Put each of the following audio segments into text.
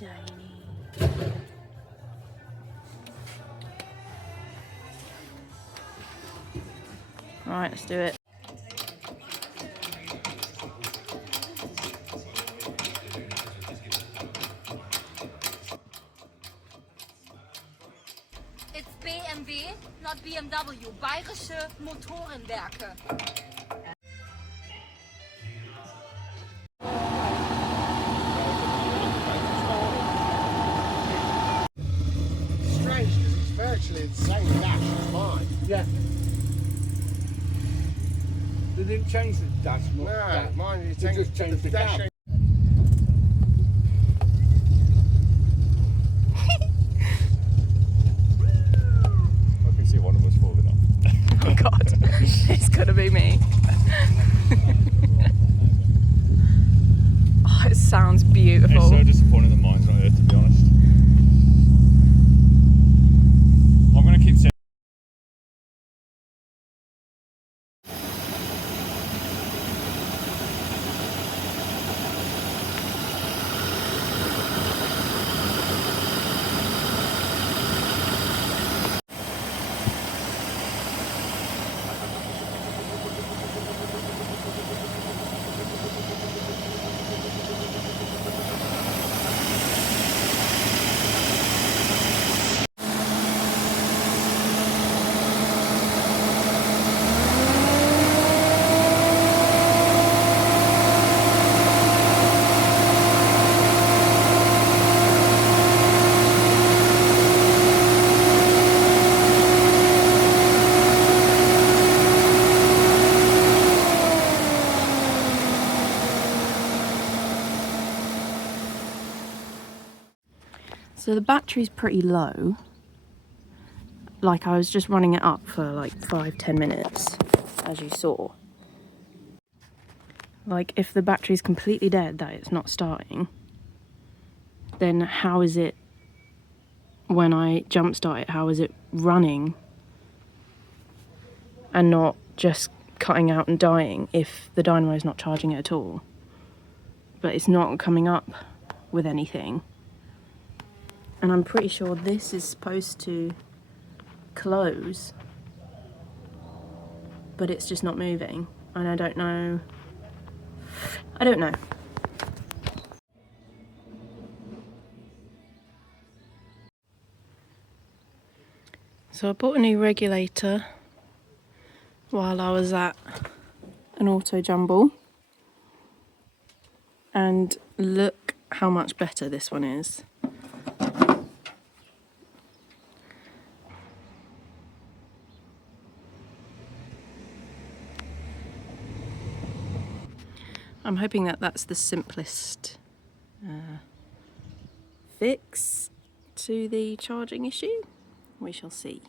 shiny. Alright, let's do it. It's BMW, not BMW. Bayerische Motorenwerke. Strange because it's virtually the same dash as mine. Yeah. They didn't change the dash. No, mine is They just changed the dash. cab. I can see one of us falling off. Oh god, it's gotta be me. Oh, it sounds beautiful. It's so disappointing that mine's not here, to be honest. I'm going to keep saying. So the battery's pretty low. Like, I was just running it up for like 5-10 minutes, as you saw. Like, if the battery's completely dead, that it's not starting, then how is it, when I jump start it, how is it running and not just cutting out and dying if the dynamo is not charging it at all? But it's not coming up with anything. And I'm pretty sure this is supposed to close, but it's just not moving, and I don't know. So I bought a new regulator while I was at an auto jumble, and look how much better this one is. I'm hoping that that's the simplest fix to the charging issue. We shall see.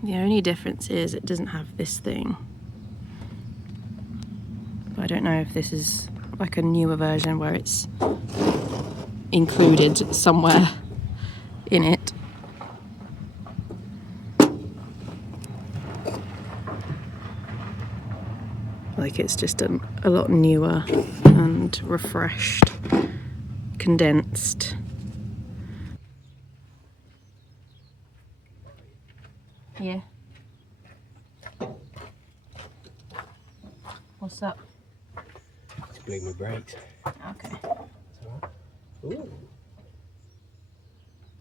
The only difference is it doesn't have this thing. But I don't know if this is like a newer version where it's included somewhere in it. Like, it's just a lot newer and refreshed, condensed. Yeah. What's up? It's bleeding my brakes. Okay. Ooh.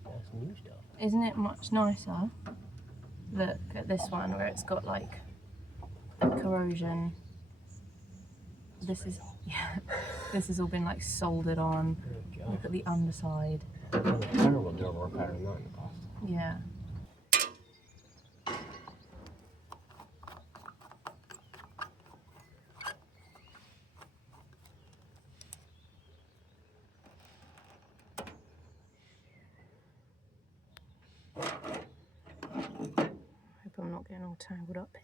That's new stuff. Isn't it much nicer? Look at this one where it's got like corrosion. This is, yeah, this has all been like soldered on. Oh, Look at the underside. terrible job of repairing that in the past. Yeah. Hope I'm not getting all tangled up here.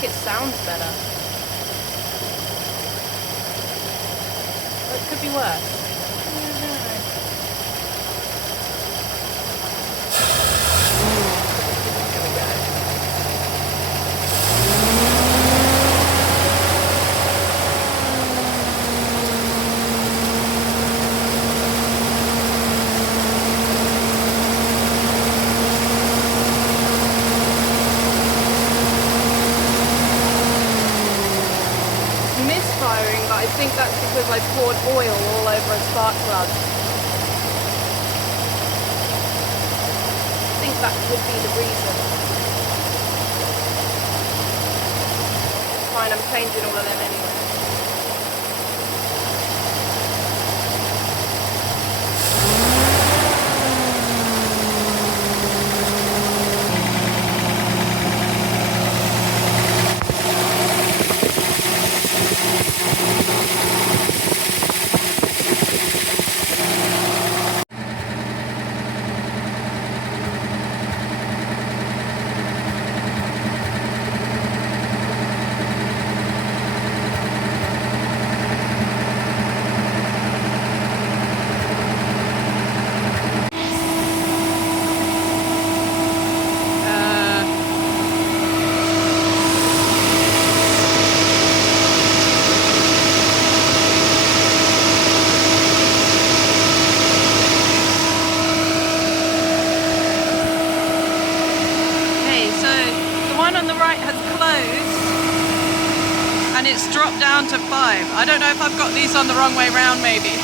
think it sounds better. But it could be worse. Misfiring, but I think that's because I poured oil all over a spark plug. I think that would be the reason. Fine, I'm changing all of them anyway. And it's dropped down to 5. I don't know if I've got these on the wrong way round, maybe.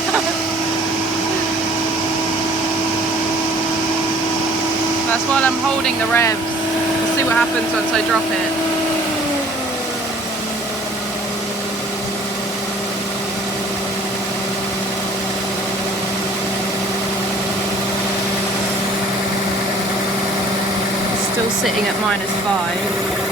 That's while I'm holding the revs. We'll see what happens once I drop it. Still sitting at -5.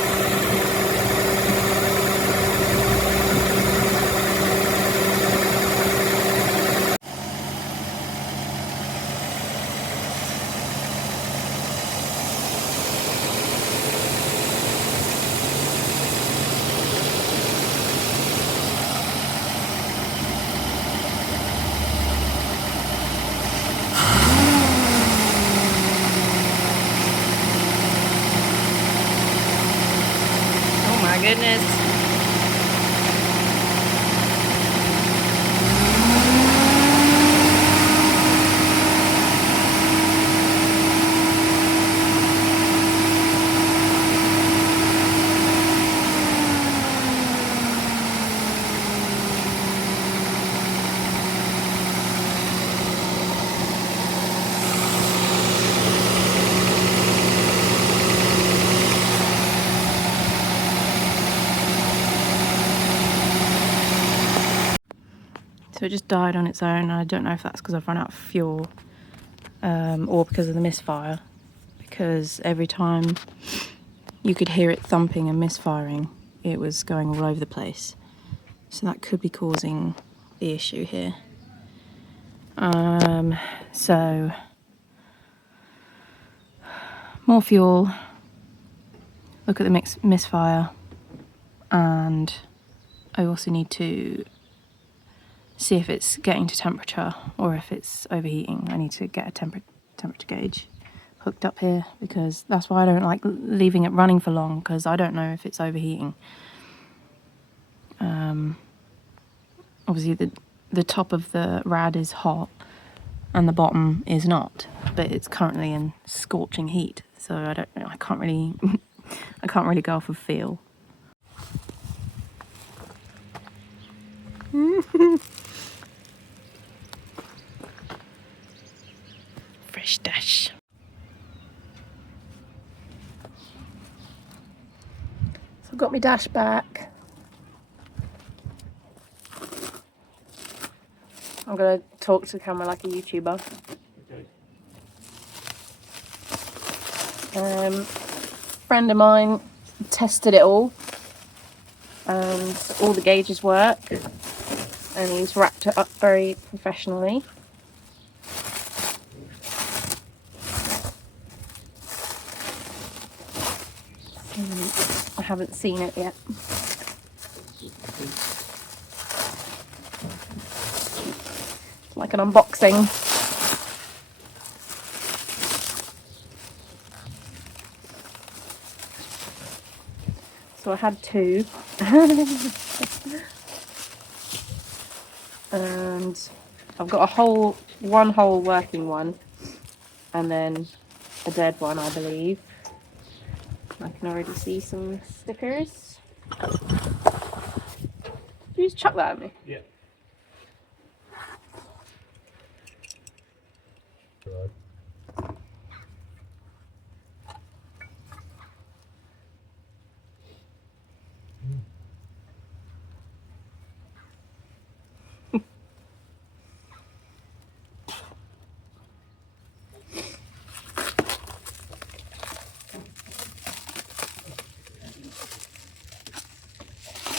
Goodness. So it just died on its own. I don't know if that's because I've run out of fuel or because of the misfire, because every time you could hear it thumping and misfiring, it was going all over the place. So that could be causing the issue here. So more fuel, look at the misfire, and I also need to see if it's getting to temperature or if it's overheating. I need to get a temperature gauge hooked up here, because that's why I don't like leaving it running for long, because I don't know if it's overheating. Obviously the top of the rad is hot and the bottom is not, but it's currently in scorching heat, so I can't really go off of feel. Fresh dash. So I've got my dash back. I'm gonna talk to the camera like a YouTuber. Friend of mine tested it all, and all the gauges work, and he's wrapped it up very professionally. I haven't seen it yet. It's like an unboxing. So I had two. And I've got one whole working one, and then a dead one, I believe. I can already see some stickers. You just chuck that at me. Yeah.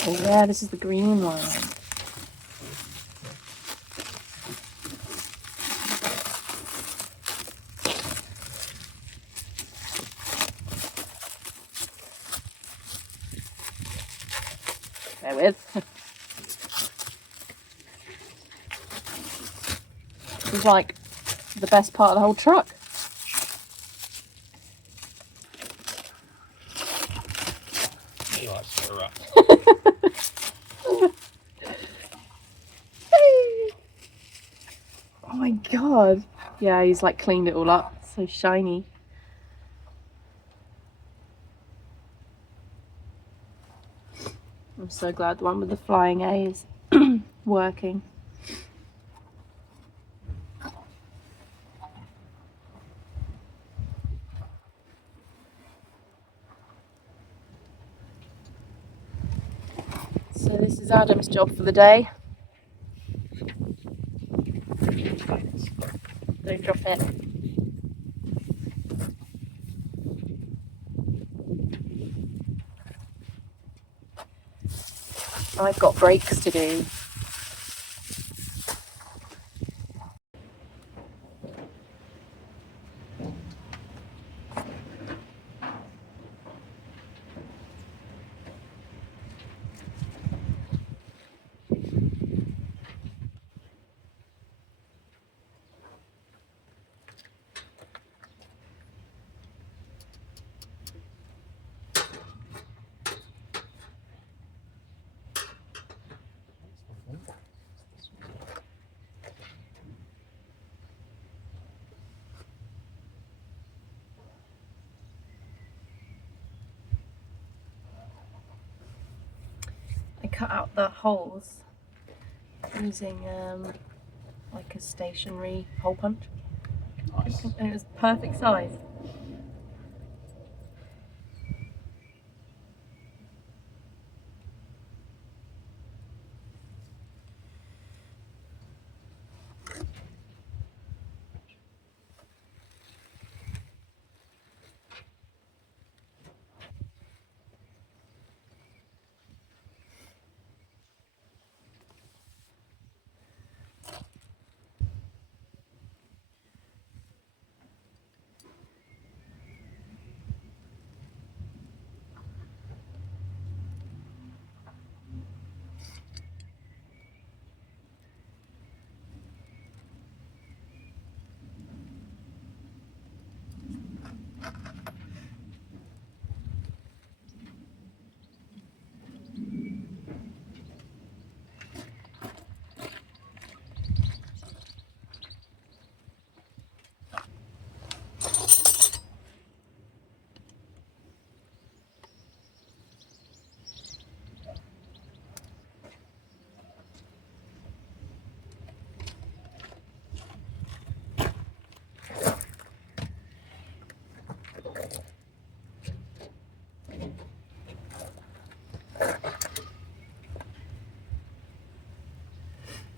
Oh yeah, this is the green one. Bear with. This is like the best part of the whole truck. He likes to rock. Oh my god. Yeah, he's like cleaned it all up. It's so shiny. I'm so glad the one with the flying A is working. So this is Adam's job for the day. Don't drop it. I've got brakes to do. I cut out the holes using like a stationary hole punch. Nice. And it was perfect size.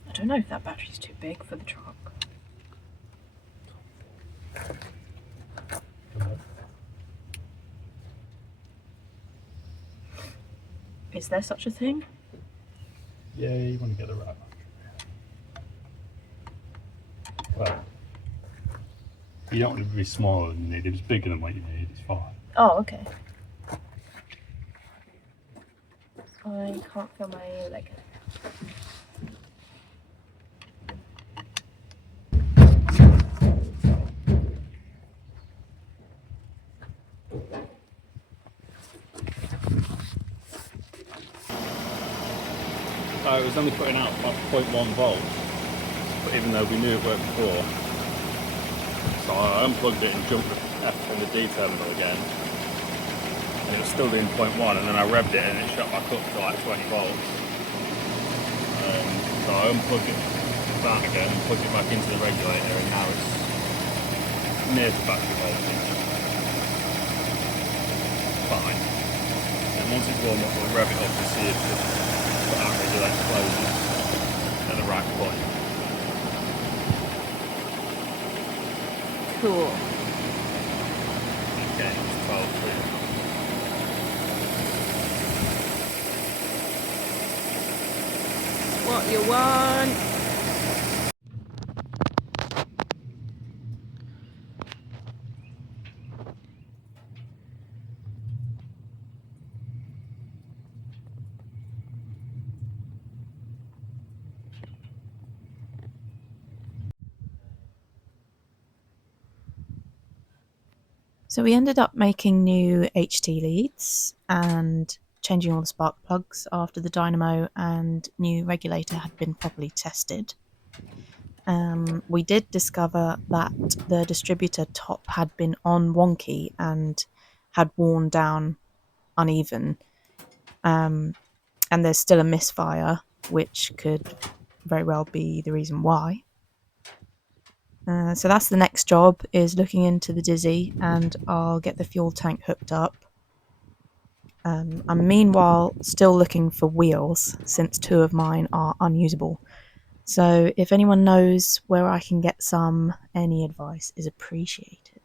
I don't know if that battery's too big for the truck. Is there such a thing? Yeah, you want to get the right one. Well, you don't want it to be smaller than you need. If it's bigger than what you need, it's fine. Oh, okay. I can't feel my leg. It was only putting out about 0.1 volts, but even though we knew it worked before. So I unplugged it and jumped the F and the D terminal again. And it was still doing 0.1, and then I revved it and it shot back up to like 20 volts. So I unplugged that again and plugged it back into the regulator, and now it's near to battery voltage. Fine. And once it's warm up, we'll rev it up to see if the regulator closes at the right point. Cool. Okay, it's 12 What you want? So we ended up making new HT leads and changing all the spark plugs after the dynamo and new regulator had been properly tested. We did discover that the distributor top had been on wonky and had worn down uneven, and there's still a misfire, which could very well be the reason why. So that's the next job, is looking into the Dizzy, and I'll get the fuel tank hooked up. I'm meanwhile still looking for wheels, since 2 of mine are unusable. So if anyone knows where I can get some, any advice is appreciated.